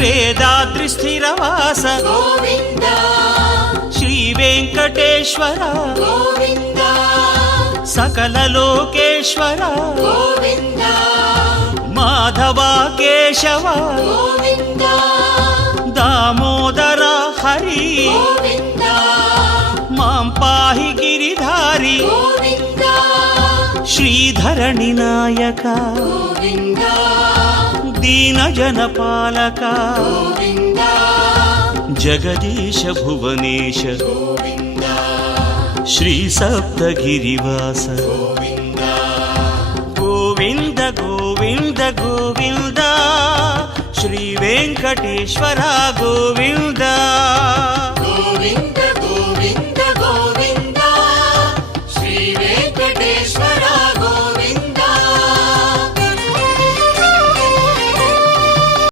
వేదాద్రి స్థిరవాస గోవింద శ్రీ వెంకటేశ్వర గోవింద సకల లోకేశ్వర గోవింద మాధవ కేశవ గోవింద దామోదర హరి గోవింద మాం పాహి గిరిధారి గోవింద శ్రీధరణి నాయక గోవింద దీన జనపాలక గోవింద జగదీశ భువనేశ గోవింద శ్రీ సప్తగిరివాస గోవింద గోవింద గోవింద గోవింద శ్రీ వెంకటేశ్వర గోవింద గోవింద